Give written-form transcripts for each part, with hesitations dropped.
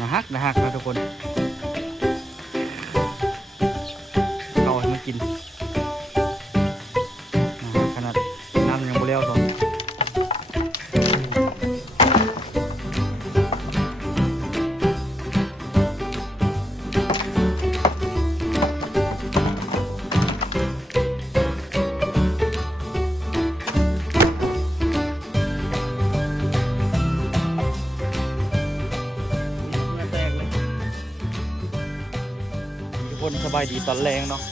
นะฮักนะทุกคนเอาให้มันกินนะขนาดน้ำยังบ่แล้วสองคนสบายดีตอนแรงเนาะ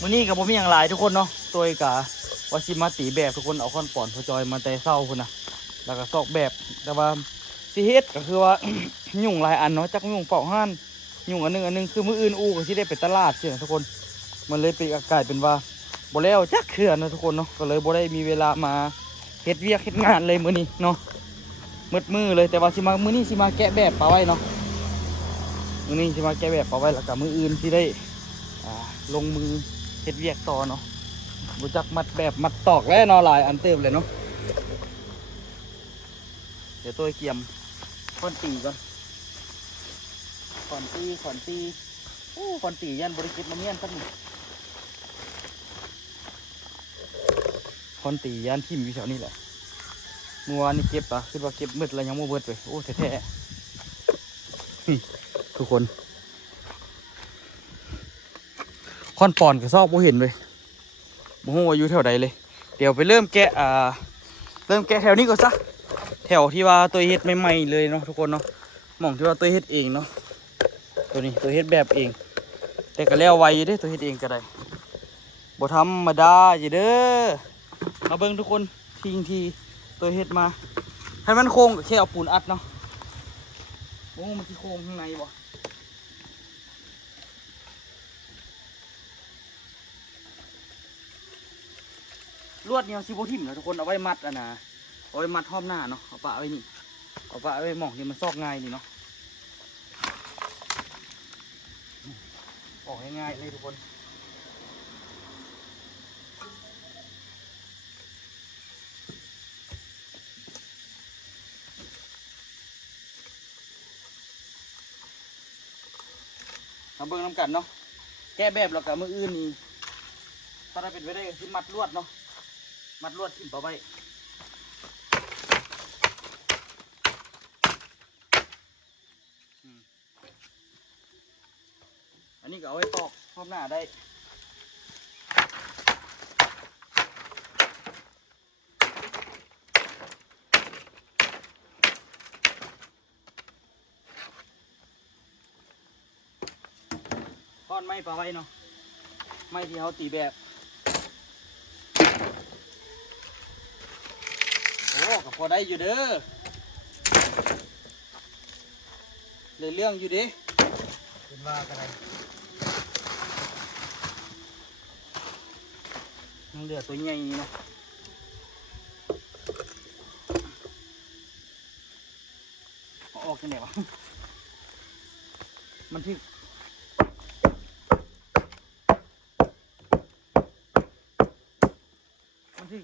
มื้อนี้กับผมมีอย่างหลายทุกคนเนาะตัวกะวาชิมาตีแบบทุกคนเอาค้อนป่อนพอจอยมาแต่เศร้าคนนะแล้วก็ซอกแบบแต่ว่าสิเฮ็ดก็คือว่า ยุ่งหลายอันเนาะจักยุ่งเป่าห้านยุ่งอันนึงคือมื้ออื่นก็สิได้ไปตลาดใช่ไหมทุกคนมันเลยเป็นกลายเป็นว่าบ่แล้วจักเขื่อนนะทุกคนเนาะก็เลยบ่ได้มีเวลามาเฮ็ดเวียกเฮ็ดงานเลยมื้อนี้เนาะมืดเลยแต่ว่ามื้อนี้สิมาแกะแบบปลาไว้เนาะมื้อนี้สิมาแกะแบบปลาไว้แล้วก็มื้ออื่นสิได้ลงมือเฮ็ดเวียกต่อเนาะบุจักมัดแบบมัดตอกแล้วเนาะหลายอันเติมเลยเนาะเดี๋ยวตัวเกียมค้อนตีก่อนค้อนตีโอ้ค้อนตียันบริกิตมาเมียนตั้งค้อนตียันทิ่มอยู่แถวนี้แหละเมื่อวานนี้เก็บอะคิดว่าเก็บมืดแล้วยังไม่เบิดเลยโอ้แท้ๆทุกคนค้อนปอนกับซอกบ่เห็นเลยบ่ฮู้ว่าอยู่แถวใดเลยเดี๋ยวไปเริ่มแกะแถวนี้ก่อนซะแถวที่ว่าตัวเฮ็ดใหม่ๆเลยเนาะทุกคนเนาะหม่องที่ว่าตัวเฮ็ดเองเนาะตัวนี้ตัวเฮ็ดแบบเองแต่ก็แล้วไวอยู่เด้ตัวเฮ็ดเองก็ได้บ่ธรรมดาอยู่เด้อมาเบิ่งทุกคนทิ้งทีตัวเฮ็ดมาให้มันโค้งก็แค่เอาปูนอัดเนาะโอ้มันสิโค้งข้างในบ่ลวดเนี่ยซิโบทิมนะทุกคนเอาไว้มัดนะเอาไว้มัดห้อมหน้าเนาะเอาปะไว้นี่เอาปะไว้หม่องที่มันซอกง่ายนี่เนาะออกง่ายๆเลยทุกคนมาเบิ่งน้ำกันเนาะแก้แบบแล้วกับมืออื่นนี่ถ้าได้เป็นไปได้ก็คือมัดลวดเนาะมัดลวดทิ่มเอาไว้อันนี้ก็เอาไว้ตอกห้อมหน้าได้ก้อนไม้ปลาไว้เนาะไม้ที่เขาตีแบบโอ้ก็พอได้อยู่เด้อเลยเรื่องอยู่ดิเป็นว่ากันไรยังเหลือตัวใหญ่นี่เนาะเอาออกกันไหนวะมันถึก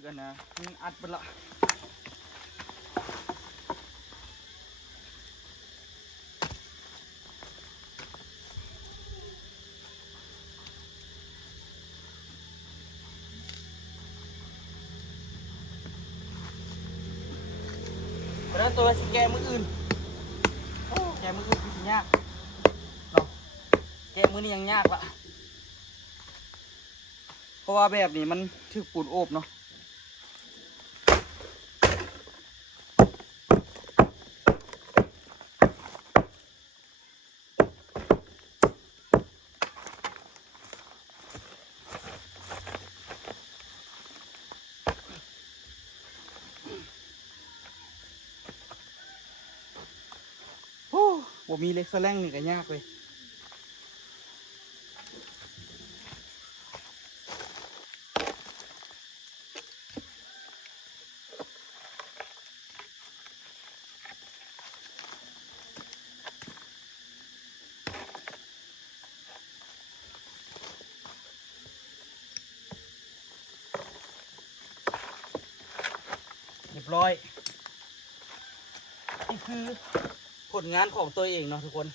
กันนะมันอัดไปละเพราะนั้นตัวสิแกมืออื่นแกมืออื่นคือยากเนาะแกมือนี่ยังยากละเพราะว่าแบบนี้มันถึกปูนโอบเนาะบ่มีเล็กแสลงนี่ก็ยากเลยเรียบร้อยนี่คือ ผลงานของตัวเองเนาะทุกคน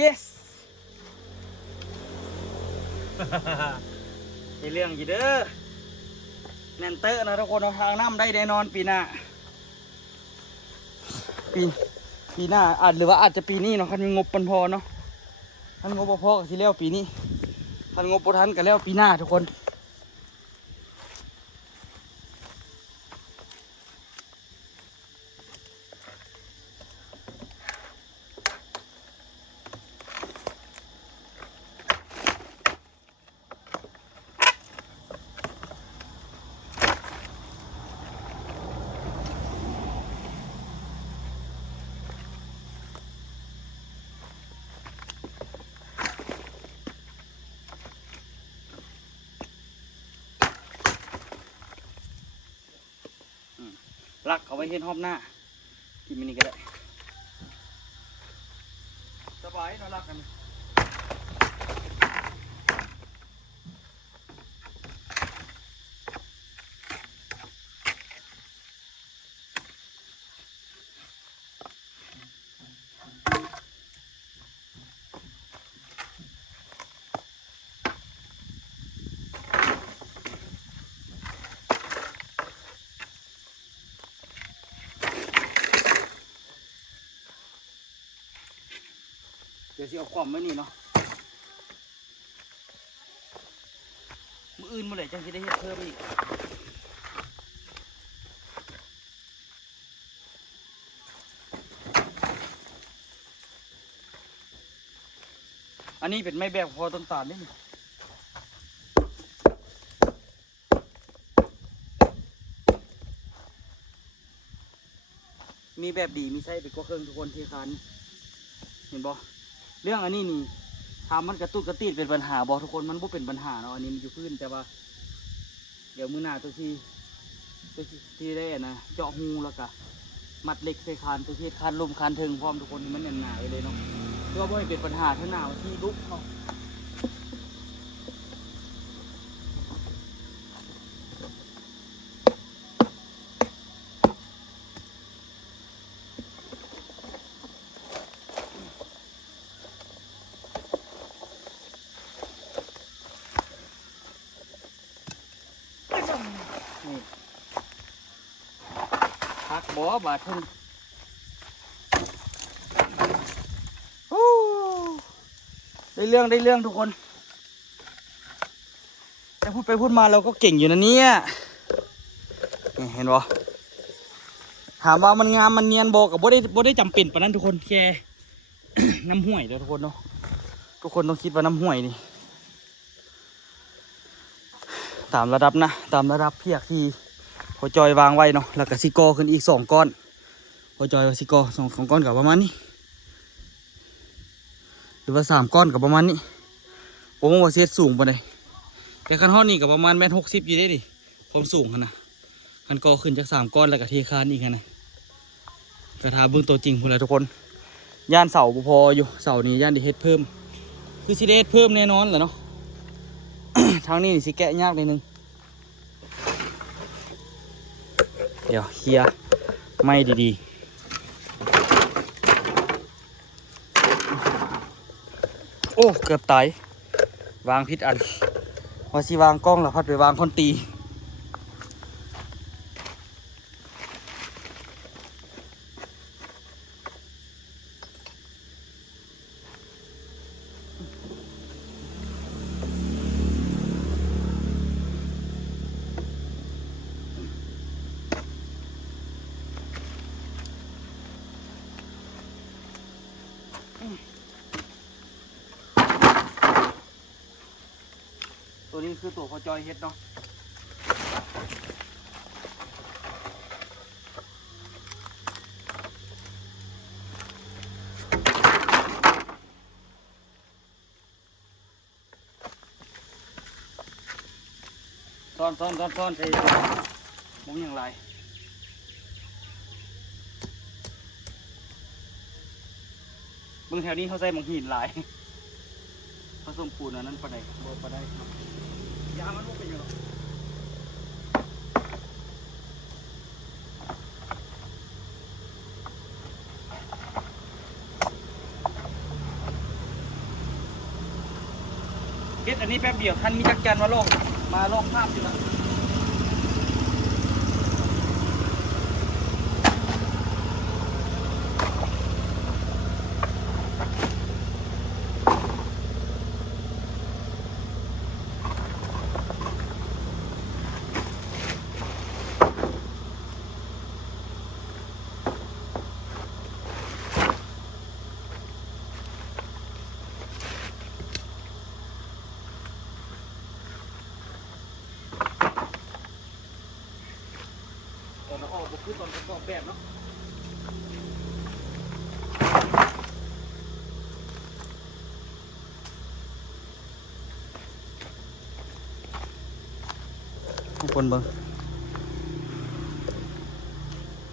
yes ไอเรื่องอยู่เด้อแน่นเตอร์นะทุกคนเอาทางน้ำได้แน่นอนปีหน้าปีหน้าอาจหรือว่าอาจจะปีนี้เนาะคันงบมันพอเนาะคันงบพอกับที่แล้วปีนี้คันงบพอทันกันแล้วปีหน้าทุกคนลักเอาไว้เห็นหอบหน้ากินมินิก็ได้สบายเนาะลักกันเดี๋ยวสิเอาความไว้นี่เนาะมื้ออื่นเมื่อไหร่จังสิได้เฮ็ดเพิ่มอีกอันนี้เป็นไม้แบบพอต้นตาลนี่มีแบบดีมีไส้ไปกว่าเครื่องทุกคนที่คันเห็นบ่เรื่องอันนี้นี่ถามมันกระตุ้นกระตีดเป็นปัญหาบ่ทุกคนมันบ่เป็นปัญหาเนาะอันนี้มันอยู่พื้นแต่ว่าเดี๋ยวมื้อหน้าตัวที่ได้นะเจาะหูแล้วก็มัดเหล็กใส่คานตัวที่คานลมคานถึงพร้อมทุกคนมันแน่นหนาเลยเนาะเพื่อบ่ให้เป็นปัญหาทั้งหน้าที่ลุกเนาะนี่พักบ่บาดเพิ่นได้เรื่องทุกคนแต่พูดไปพูดมาเราก็เก่งอยู่นะเนี่ยนี่เห็นบ่ถามว่ามันงามมันเนียนบ่กับบ่ได้จำเป็นปานนั้นทุกคนแค่ น้ำห้วยเด้อทุกคนเนาะทุกคนต้องคิดว่าน้ำห้วยนี่ตามระดับนะตามระดับเพียกที่พอจอยวางไว้เนาะแล้วก็ซิโก้ขึ้นอีก2 ก้อนพอจอยว่าซิโก้2 ก้อนกับประมาณนี้หรือว่า3 ก้อนกับประมาณนี้ผมว่าเซตสูงปานใดแต่คันห้อนี่กับประมาณ1.60 อยู่ได้ดิความสูงนะคันก่อขึ้นจาก3 ก้อนแล้วก็เทคานอีกนะกระทาเบื้องตัวจริงพุ่นแหละทุกคนย่านเสาบ่พออยู่เสานี้ย่านได้เฮ็ดเพิ่มคือสิได้เฮ็ดเพิ่มแน่นอนแหละเนาะ ทางนี้สิแกะยากนิดนึงเดี๋ยวเคลียร์ไม่ดีๆโอ้เกือบตายวางผิดอันว่าสิวางกล้องแล้วพัดไปวางคนตีตัวนี้คือตัวพอจอยเฮ็ดเนาะซ่อนใส่มุมอย่างไรเบื้องแถวนี้เขาใส่หมองหินหลายผสมปูนอันนั้นปะได้บ่ปะได้ยามันบ่เป็นหยังหรอก อันนี้แป๊บเดียวท่านมีจักจันมาลอกภาพอยู่แล้วตอนเราออกบุกคือตอนประกอบแบบเนาะทุกคนเบิ่ง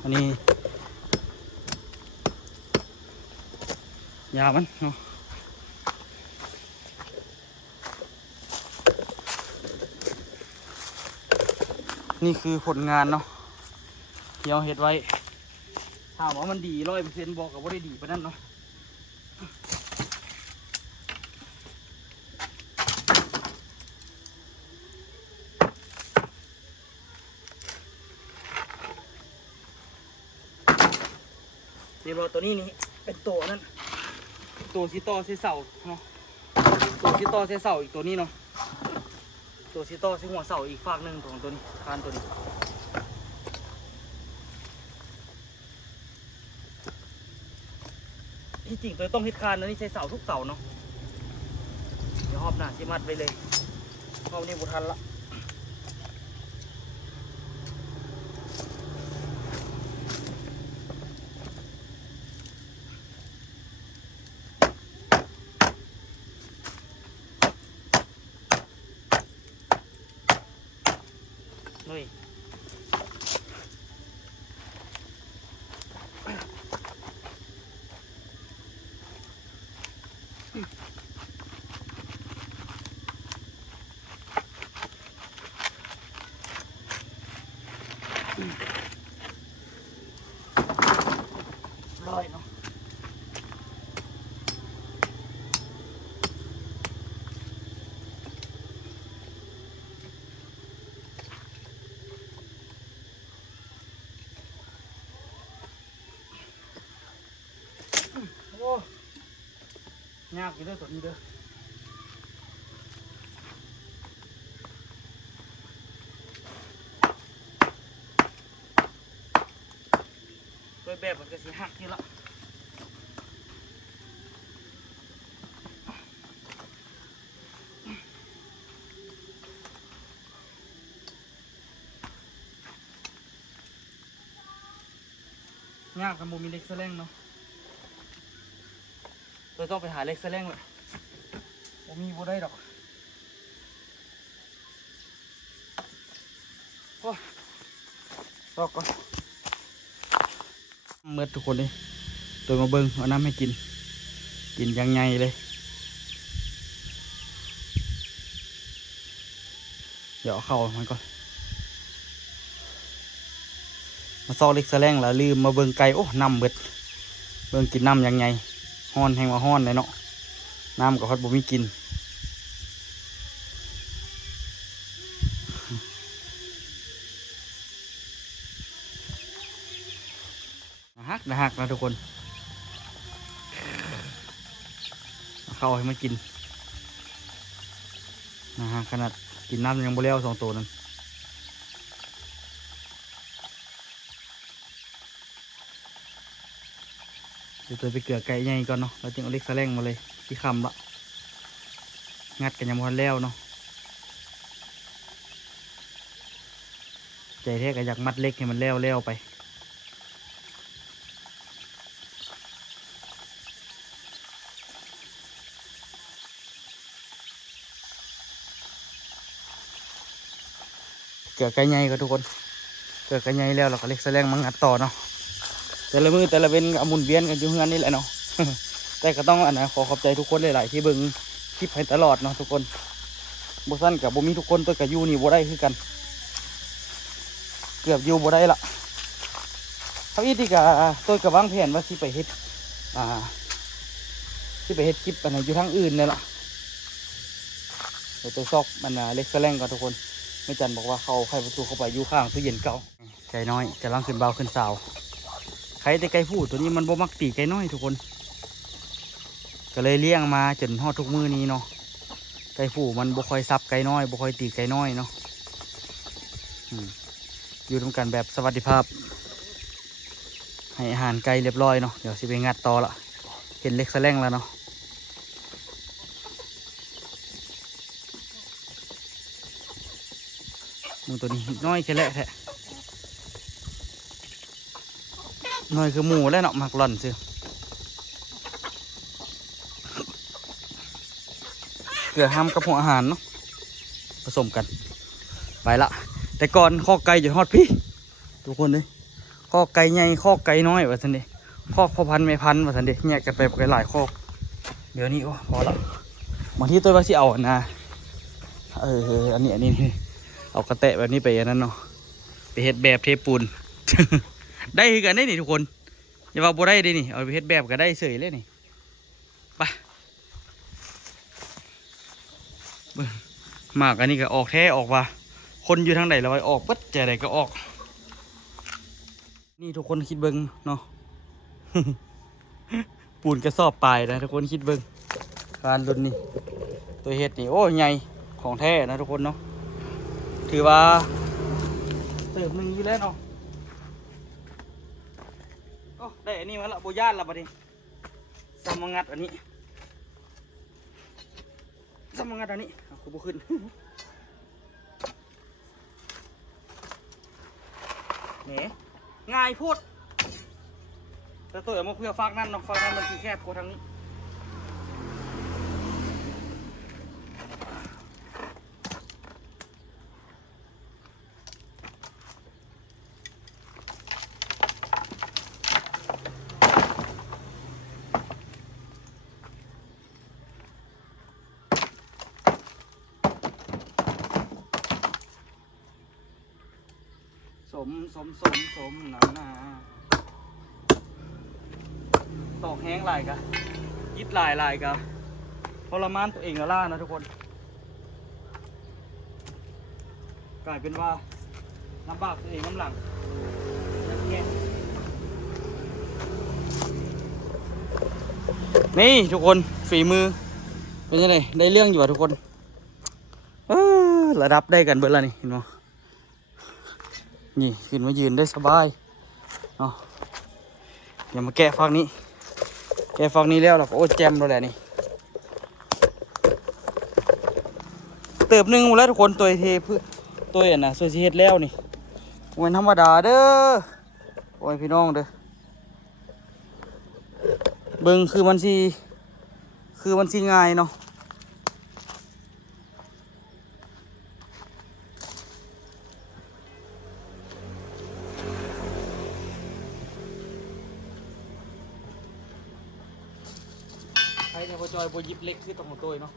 อันนี้ยามันเนาะนี่คือผลงานเนาะที่เราเฮ็ดไว้ถามว่ามันดี100%บอกกับว่าได้ดีปานนั้นเนาะเรียบร้อยตัวนี้เป็นตัวนั้นตัวซีต่อเสเสาเนาะตัวซีต่อเสเสาอีกตัวนี้เนาะตัวซีต่อเสหัวเสาอีกฝากหนึ่งของตัวนี้คานตัวนี้ที่จริงตัวต้องเฮ็ดคานนะนี่ใช้เสาทุกเสาเนาะเดี๋ยวหอบหน้าสิมัดไปเลยหอบนี่บุทันละนุ้ยร้อยเนาะโอ้ยากอยู่เด้อตัวนี้เด้อตัวแบบมันก็สิหักทีละยากกับโมมีเล็กแสลงเนาะเราต้องไปหาเล็กแสลงเลยโมมีบ่ได้ดอกโอ้รอก่อนเมื่อทุกคนเลยตัวมาเบิ้งเอาน้ำให้กินยังไงเลยเดี๋ยวเอาเข้ามันก่อนมาซอกเล็กแสลงแล้วลืมมาเบิ้งไก่โอ้น้ำเบิดเบิ้งกินน้ำยังไงห้อนแห้งมาห้อนเลยเนาะน้ำกับฮอตบ่มีกินหักนะทุกคนเข้าให้มันกินนะฮะขนาดกินน้ำยังบ่เลี้ยว2 ตัวนั้นเดี๋ยวตัวไปเกลือไก่ใหญ่ก่อนเนาะแล้วจึงเอาเล็กแสลงมาเลยที่คำละงัดกันยังบ่ทันแล้วเนาะใจแท้ก็อยากมัดเล็กให้มันแล้วไปเกลือไก่ใหญ่ก็ทุกคนเกลือไก่ใหญ่แล้วเราก็เล็กแสลงมางัดต่อเนาะแต่ละมือแต่ละเว้นเอาหมุนเวียนกันอยู่เฮือนนี่แหละเนาะ แต่ก็ต้องขอขอบใจทุกคนหลายๆที่เบิ่งคลิปให้ตลอดเนาะทุกคนบ่สั้นกับบ่มีทุกคนตัวกับยูนี่บ่ได้คือกันเกือบอยู่บ่ได้ละเขาอีที่กับตัวกับวางแผนว่าสิไปเฮ็ดคลิปอยู่ทางอื่นเนี่ยล่ะ เดี๋ยวไปซอกมันเล็กแสลงก่อนทุกคนไม่จันบอกว่าเขาไขประตูเข้าไปอยู่ข้างตู้เย็นเก่าไก่น้อยกำลังขึ้นเบาขึ้นสาวไข่แต่ไก่ผู้ตัวนี้มันบ่มักตีไก่น้อยทุกคนก็เลยเลี้ยงมาจนฮอดทุกมื้อนี้เนาะไก่ผู้มันบ่ค่อยซับไก่น้อยบ่ค่อยตีไก่น้อยเนาะอยู่ร่วมกันแบบสวัสดิภาพให้อาหารไก่เรียบร้อยเนาะเดี๋ยวสิไปงัดต่อละเห็นเล็กแสลงแล้วเนาะมูตัวนี้น้อยแค่แหละแท้น้อยคือหมูแล้วเนาะมักหล่อนซิเกลือห้ามกับหัวอาหารเนาะผสมกันไปละแต่ก่อนข้อไก่จะฮอดพี่ทุกคนเลยข้อไก่ใหญ่ข้อไก่น้อยว่าสันเดข้อพ่อพันธุ์ไม่พันธุ์ว่าสันเดแยกกันไปหลายข้อเดี๋ยวนี้โอ้พอละบางทีตัวว่าสิเอานะอันนี้เอากระแตะแบบนี้ไปอันนั้นเนาะไปเฮ็ดแบบเทปูน ได้กันได้นี่ทุกคนอย่าว่าบ่ได้ได้นี่เอาไปเฮ็ดแบบก็ได้เสยเลยนี่ไปมากอันนี้ก็ออกแท้ออกว่าคนอยู่ทางไหนเราไปออกปั๊ดใจใดก็ออกนี่ทุกคนคิดเบิ้งเนาะ ปูนกระสอบปลายนะทุกคนคิดเบิ้งการรุ่นนี้ตัวเฮ็ดนี่โอ้ใหญ่ของแท้นะทุกคนเนาะถือว่าเติมหนึ่งอยู่แล้วเนาะโอ้ได้อันนี้มาละโบย่านละบัดนี้สมงัดอันนี้สมงัดอันนี้คือบุขึ้น เนี่ยง่ายพูดแต่ตัวเอามาเพื่อฟักนั่นเนาะฟักนั่นมันคือแคบกว่าทางนี้สมหนาตอกแห้งลายกะยิดลายกะทรมานตัวเองละล่านะทุกคนกลายเป็นว่าลำบากตัวเองน้ำหลังนี่ทุกคนฝีมือเป็นยังไงได้เรื่องอยู่อ่ะทุกคนระดับได้กันเบิดแล้วนี่เห็นไหมนี่ขึ้นมายืนได้สบายเนาะอย่ามาแกะฟังนี้แล้วเราก็โอ้แจมแล้วแหละนี่เติบหนึ่งหมดแล้วทุกคนตัวเทพื้นตัวเห็นนะส่วนสีเฮ็ดแล้วนี่วันธรรมดาเด้อโอ้ยพี่น้องเด้อเบิ่งคือมันสีง่ายเนาะใครเนี่ยพอจอยบยิบเล็กคือตรงของตัวเนาะ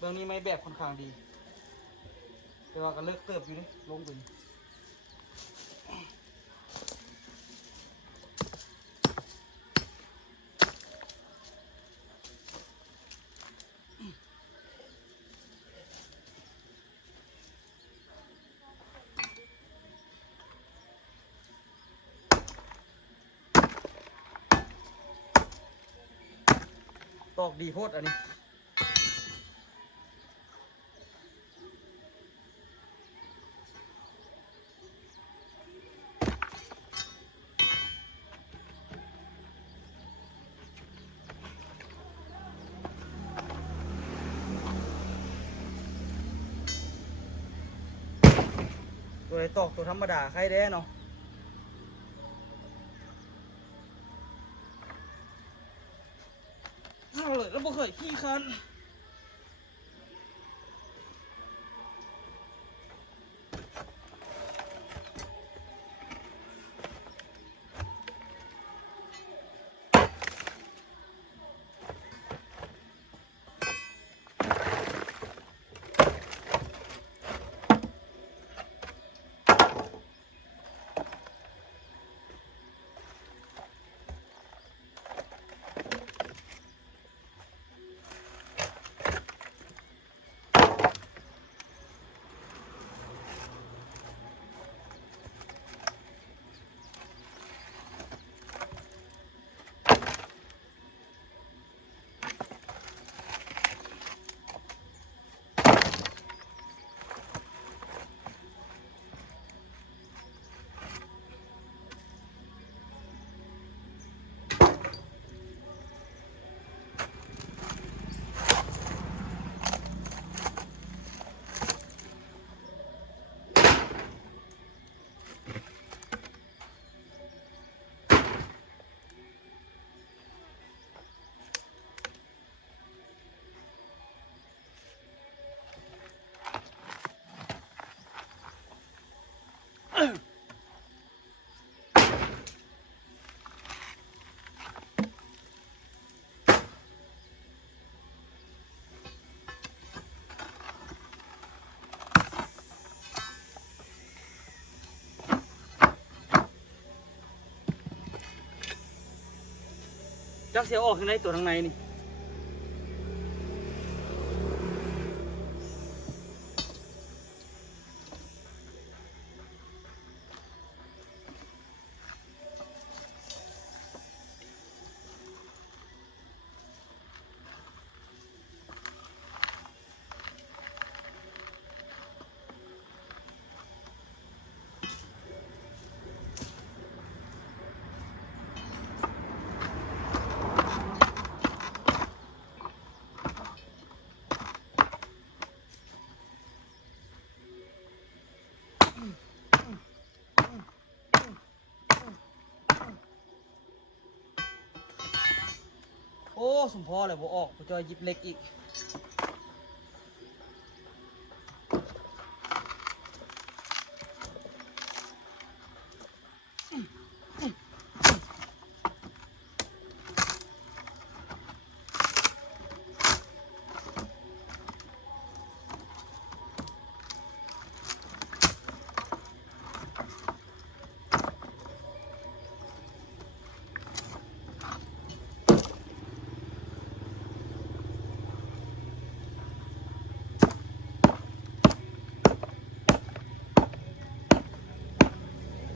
เรื่องนี้ไม่แบบค่อนข้างดีแต่ว่าก็เลิกเติบอยู่นี่ลงไปตอกดีโพดอันนี้ตัวตอกตัวธรรมดาใครได้เนาะ คันจักเสียออกข้างในตัวข้างในนี่โอ้สมพอเลยบ่ออกบ่จอยหยิบเหล็กอีก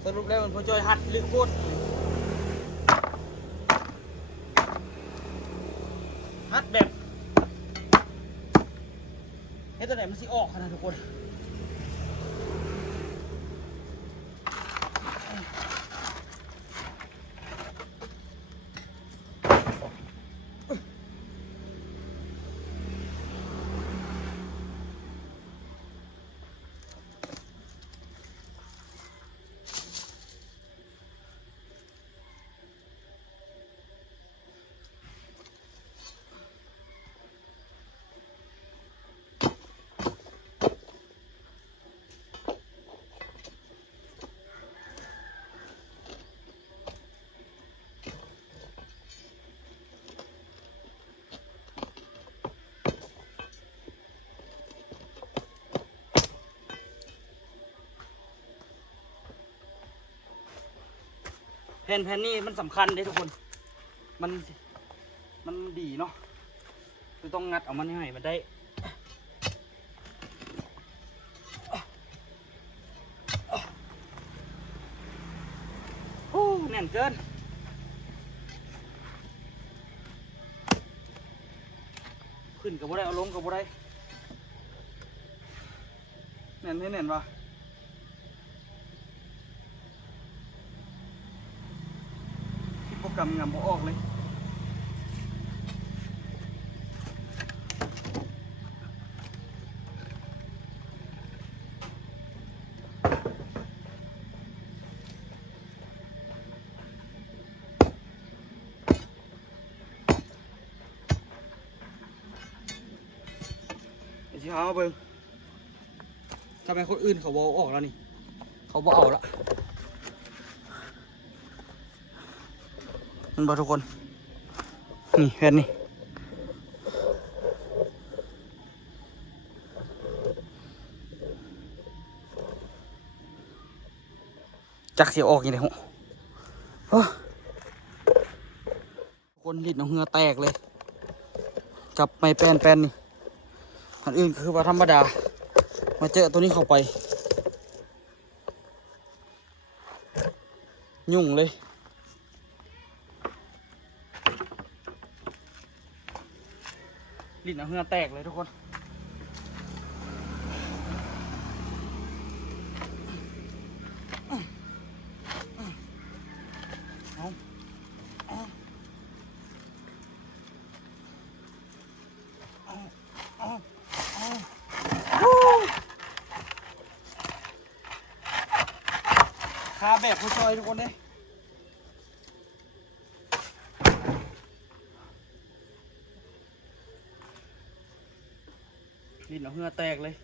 สรุปแล้วมันพอจอยหัดลึกโคตรหัดแบบเฮ้ยตัวไหนมันสิออกขนาดทุกคนแผ่นนี่มันสำคัญเลยทุกคนมันดีเนาะคือต้องงัดเอามันให้มันได้โอ้แน่นเกินขึ้นกับบ่ได้เอาลงกับบ่ได้แน่นให้แน่นวะโปรแกรมงำบ่ออกเลย เอาเบิ่งทำไมคนอื่นเขาบอออกแล้วนี่เขาบอเอาละมันบอทุกคนนี่แผ่นนี่จักเสียออกอย่างไรหัวคนดิดเอาเหงื่อแตกเลยกับไม้แป้นนี่อันอื่นคือว่าธรรมดามาเจอตัวนี้เข้าไปยุ่งเลยลิ้นเอาเหงื่อแตกเลยทุกคนคาแบบผู้ชอยทุกคนเลยลิ้นเอาเหงื่อแตกเลย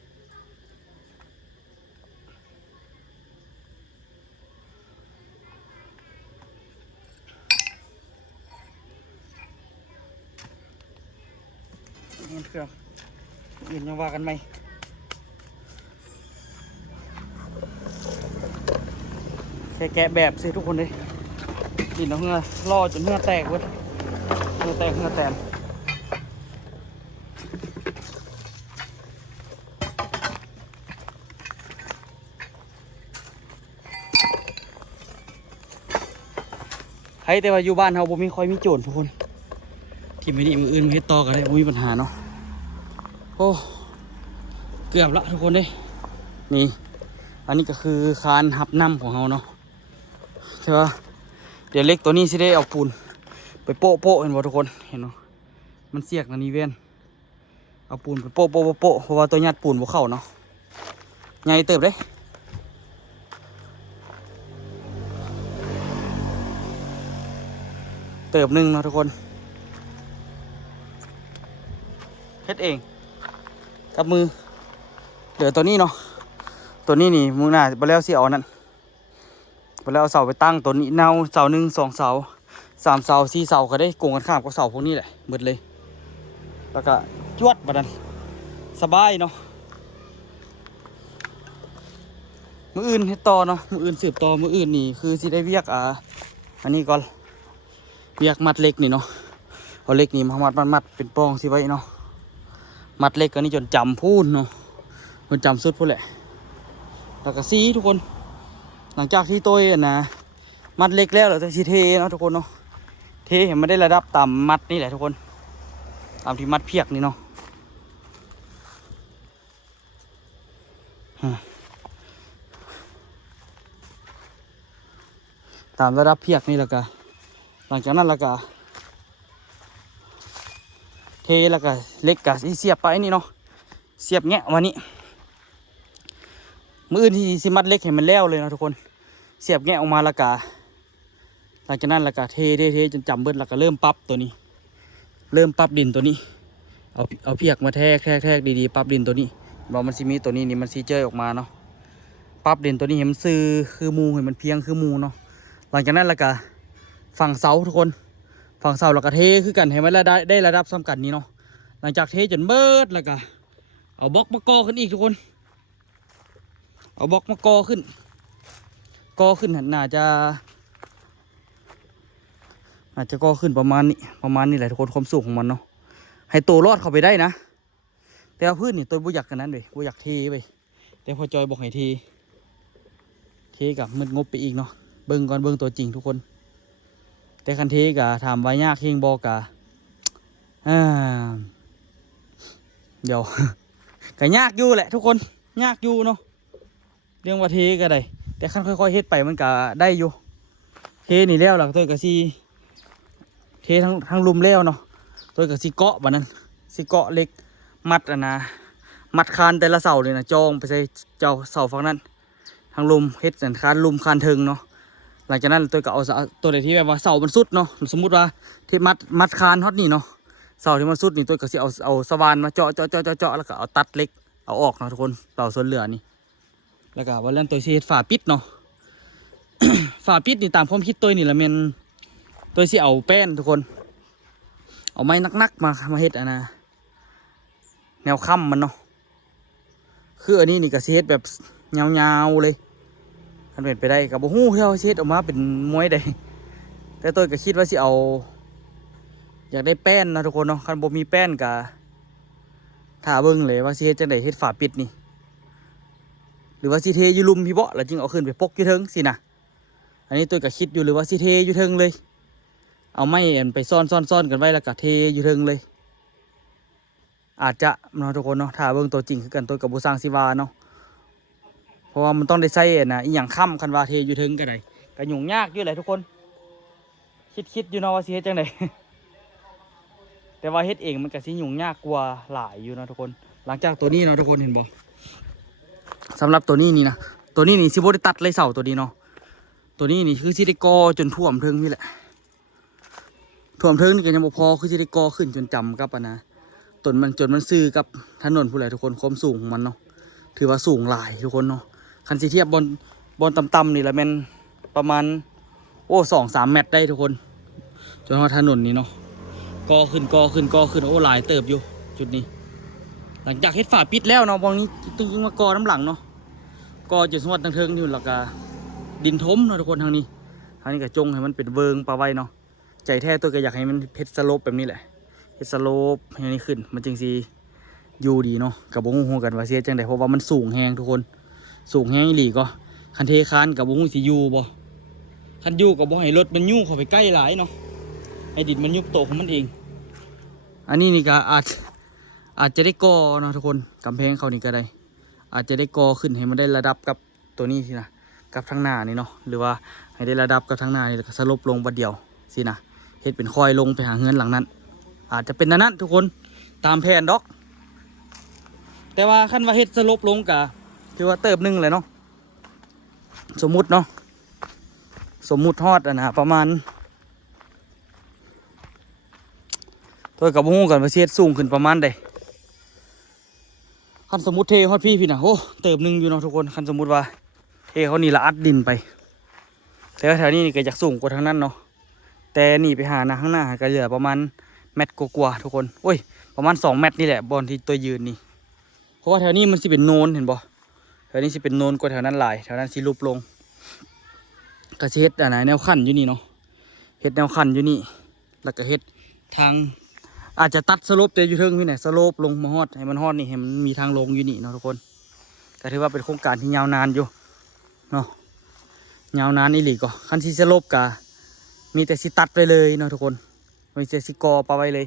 เงินเครื่องอื่นยังว่ากันไหมแค่แกะแบบสิทุกคนเลยดินเอาเหงื่อล่อจนเหงื่อแตกเว้ยเหงื่อแตกเหงื่อแตนให้แต่ว่าอยู่บ้านเราบ่มีค่อยมีโจรทุกคนที่ไม่ดีมืออื่นมาให้ต่อกันได้บ่มีปัญหาเนาะโอ้เกือบละทุกคนเลยนี่อันนี้ก็คือคานหับน้ำของเราเนาะใช่ปะเดี๋ยวเล็กตัวนี้สิได้เอาปูนไปโป๊ะเห็นบ่ทุกคนเห็นเนาะมันเสียกนะนี่เว้นเอาปูนไปโป๊ะเพราะว่าตัวยัดปูนบ่เข้าเนาะใหญ่เติบเลยเติบหนึ่งเนาะทุกคนเฮ็ดเองกับมือเดี๋ยวตัวนี้เนาะตัวนี้นี่มือหน้าไปแล้วสิเอานั่นไปแล้วเอาเสาไปตั้งตัวนี้เนาเสาหนึ่งสองเสาสามเสาสี่เสาก็ได้โกงกันข้ามกับเสาพวกนี้แหละหมดเลยแล้วก็จวดบัดนั้นสบายเนาะมืออื่นให้ต่อเนาะมืออื่นสืบต่อมืออื่นนี่คือสิได้เวียกอันนี้ก่อนเวียกมัดเล็กนี่เนาะเอาเล็กนี่มามัดเป็นปองสิไว้เนาะมัดเล็กก็นี่จนจำพูดเนาะจนจำสุดพูดแหละแล้วก็ซีทุกคนหลังจากที่ตัวนะมัดเล็กแล้วเราจะซีเทเนาะทุกคนเนาะเทเห็นมันได้ระดับต่ำมัดนี่แหละทุกคนตามที่มัดเพียกนี่เนาะตามระดับเพียกนี่แล้วก็หลังจากนั้นแล้วก็เทแล้วก็เล็กกับเสียบไปนี่เนาะเสียบแงะมานี่มืออื่นที่สิมัดเล็กเห็นมันแล้วเลยนะทุกคนเสียบแงะออกมาแล้วก็หลังจากนั้นแล้วก็เทจนจำเบิ้ลแล้วก็เริ่มปั๊บตัวนี้เริ่มปั๊บดินตัวนี้เอาเพียกมาแทกดีๆปั๊บดินตัวนี้เรามันซีมีตัวนี้นี่มันซีเจอออกมาเนาะปั๊บดินตัวนี้เห็นมันซื้อคือมูเห็นมันเพียงคือมูเนาะหลังจากนั้นแล้วก็ฝั่งเสาทุกคนฝั่งเสาแล้วก็เทคือกันให้มันได้ระดับสำคัญนี้เนาะหลังจากเทจนเบิดแล้วก็เอาบล็อกมากอขึ้นอีกทุกคนเอาบล็อกมากอขึ้นน่าจะกอขึ้นประมาณนี้แหละทุกคนความสูงของมันเนาะให้ตัวรอดเข้าไปได้นะแต่ว่าพื้นนี่ตัวบุยักกันนั้นเลยบุยักเทไปแต่พอจอยบอกให้เทกับมืดงบไปอีกเนาะเบิ่งตัวจริงทุกคนแต่คันเทกะถามว่ายากเฮงบอกะเดี๋ยว ก็ยากอยู่แหละทุกคนยากอยู่เนาะเรื่องว่าเทก็ได้แต่ขั้นค่อยๆเฮ็ดไปมันก็ได้อยู่เทนี่แล้วหลังตัวก็ซีเททั้งลุมแล้วเนาะตัวก็ซีเกาะแบบนั้นซีเกาะเล็กมัดนะมัดคานแต่ละเสาเลยนะจองไปใส่เจ้าเสาฝั่งนั้นทั้งลุมเฮ็ดสันคานลุมคานเทิงเนาะหลังจากนั้นตัวก็เอาตัวไหนที่แบบว่าเสามันสุดเนาะสมมุติว่าที่มัดคานฮอตนี่เนาะเสาที่มันสุดนี่ตัวก็สิเอาสว่านมาเจาะแล้วก็เอาตัดเล็ก เอาออกเนาะทุกคนเป่าส่วนเหลือนี่แล้วก็ว่าเล่นตัวสิเฮ็ดฝาปิดเนาะ ฝาปิดนี่ตามความคิดตัวนี่ละแม่นตัวสิเอาแป้นทุกคนเอาไม้นักๆมาเฮ็ดนะแนวค่ำมันเนาะคืออันนี้นี่ก็สิเฮ็ดแบบยาวๆเลยคันเป็นไปได้ก็บ่ฮู้เท่าสิเฮ็ดออกมาเป็นมวยได้แต่ตัวก็คิดว่าสิเอาอยากได้แป้นนะทุกคนเนาะคันบ่มีแป้นก็ถ้าเบิ่งเลยว่าสิเฮ็ดจังได๋เฮ็ดฝาปิดนี่หรือว่าสิเทอยู่ลุมพี่เบาะแล้วจึงเอาขึ้นไปปกอยู่เทิงสินะอันนี้ตัวก็คิดอยู่หรือว่าสิเทอยู่เทิงเลยเอาไม้ไปซ่อนกันไว้แล้วก็เทอยู่เทิงเลยอาจจะเนาะทุกคนเนาะถ้าเบิ่งตัวจริงคือกันตัวกับบ่สร้างสิว่าเนาะเพราะว่ามันต้องได้ใช้นะอีหยังค้ำคันว่าเทอยู่เทิงก็ได้ก็ยุ่งยากอยู่แหละทุกคนคิดอยู่เนาะว่าสิเฮ็ดจังได๋ แต่ว่าเฮ็ดเองมันก็สิยุ่งยากกว่าหลายอยู่เนาะทุกคนหลังจากตัวนี้เนาะทุกคนเห็นบ่สำหรับตัวนี้นี่นะตัวนี้นี่สิบ่ได้ตัดเลยเสาตัวนี้เนาะตัวนี้นี่คือสิได้ก่อจนท่วมเทิงนี่แหละท่วมเทิงนี่ก็ยังบ่พอคือสิได้ก่อขึ้นจนจำกับนะต้นมันจนมันซื่อกับถนนผู้ใดทุกคนความสูงของมันเนาะถือว่าสูงหลายทุกคนเนาะคันสิเทียบบนต่ำๆนี่ละแม่นประมาณ2-3 เมตรได้ทุกคนจนว่าถนนนี่เนาะก่อขึ้นโอ้หลายเติบอยู่จุดนี้หลังจากเฮ็ดฝาปิดแล้วเนาะบางนี้จริงๆมาก่อน้ำหลังเนาะก่อจนสมมติทางเทิงนี่แล้วก็ดินถมเนาะทุกคนทางนี้ก็จงให้มันเป็นเวิงปลาไว้เนาะใจแท้ตัวก็อยากให้มันเพชรสโลปแบบนี้แหละเพชรสโลปให้นี่ขึ้นมันจึงสิอยู่ดีเนาะกับบ่ฮู้กันว่าสิเฮ็ดจังได๋เพราะว่ามันสูงแฮงทุกคนสูงแฮงอีหลีก็คันเทคานกับบ่ฮู้สิอยู่บ่คันอยู่ก็บ่ให้รถมันยุ่งเข้าไปใกล้หลายเนาะให้ดินมันยุบโตของมันเองอันนี้นี่ก็อาจจะได้ก่อเนาะทุกคนกำแพงเขานี่ก็ได้อาจจะได้ก่อขึ้นให้มันได้ระดับกับตัวนี้สินะกับทางหน้านี่เนาะหรือว่าให้ได้ระดับกับทางหน้านี่แล้วก็สลบลงบัดเดียวสินะเฮ็ดเป็นคอยลงไปหาเงินหลังนั้นอาจจะเป็นนั้นทุกคนตามแผนดอกแต่ว่าขั้นว่าเฮ็ดสลบลงกะถือว่าเติบหนึงเลยเนาะสมมุติเนาะสมมุติฮอดนะประมาณตัวกับหูกันว่าเสียดสูงขึ้นประมาณใดคันสมมุติเทฮอดพี่นะโอ้เติบหนึงอยู่เนาะทุกคนคันสมมุติว่าเทเขานี่ละอัดดินไปแต่ว่าแถวนี้นี่ก็อยากสูงกว่าทางนั้นเนาะแต่นี่ไปหาข้างหน้าก็เหลือประมาณเมตรกว่าทุกคนโอ้ยประมาณ2 เมตรนี่แหละบอลที่ตัวยืนนี่เพราะว่าแถวนี้มันสิเป็นโนนเห็นบ่แถวนี้สิเป็นโนนกว่าแถวนั้นหลายแถวนั้นสิลุบลงก็สิเฮ็ดแนวขั้นอยู่นี่เนาะเฮ็ดแนวขั้นอยู่นี่แล้วก็เฮ็ดทางอาจจะตัดสโลปแต่อยู่เทิงพี่ไหนสโลปลงมาฮอดให้มันฮอดนี่ให้มันมีทางลงอยู่นี่เนาะทุกคนก็ถือว่าเป็นโครงการที่ยาวนานอยู่เนาะยาวนานนี่หลีก็คันที่สโลปกะมีแต่สิตัดไปเลยเนาะทุกคนมีแต่สิกอปะไว้เลย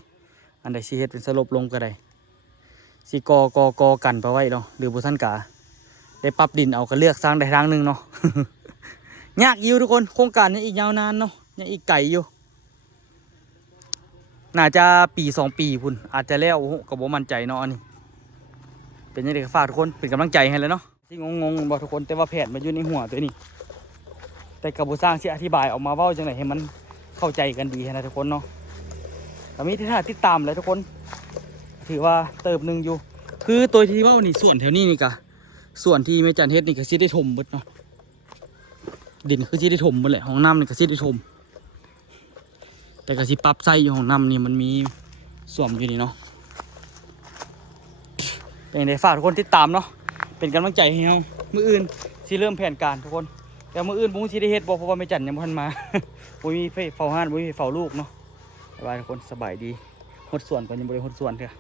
อันใดสิเฮ็ดเป็นสโลปลงก็ได้สิกอกันปะไว้เนาะหรือบุท่านกะได้ปรับดินเอาก็เลือกสร้างได้ทางหนึ่งเนาะ ยากอยู่ทุกคนโครงการนี้อีกยาวนานเนาะยังอีกไกลอยู่น่าจะปี2 ปีพุ่นอาจจะแล้วกับผมมั่นใจเนาะอันนี้เป็นยังไงก็ฝากทุกคนเป็นกำลังใจให้เลยเนาะที่งงบอกทุกคนแต่ว่าแผนมันอยู่ในหัวตัวนี้แต่กับบุสร้างที่อธิบายออกมาว่าจังไหนให้มันเข้าใจกันดีนะทุกคนเนาะแต่มีที่ท่าติดตามเลยทุกคนถือว่าเติบหนึ่งอยู่คือตัวที่ว่านี่ส่วนแถวนี้นี่กะส่วนที่แม่จันเฮ็ดนี่ก็สิได้ถมหมดเนาะดินคือสิได้ถมหมดแหละห้องน้ำนี่ก็สิได้ถมแต่ก็สิปรับไส้อยู่ของน้ำนี่มันมีส่วมอยู่นี่เนาะเป็นไงฝากทุกคนติดตามเนาะเป็นกำลังใจให้เรามื้ออื่นสิเริ่มแผนการทุกคนแต่มื้ออื่นบุ้งสิได้เฮ็ดบ่เพราะว่าไม่จันยังบ่ทันมา บุ้ยเฝ้าห้านบุ้ยเฝ้าลูกเนาะสบายทุกคนสบายดีหดส่วนก่อนยังบ่ได้หดส่วนเถอะ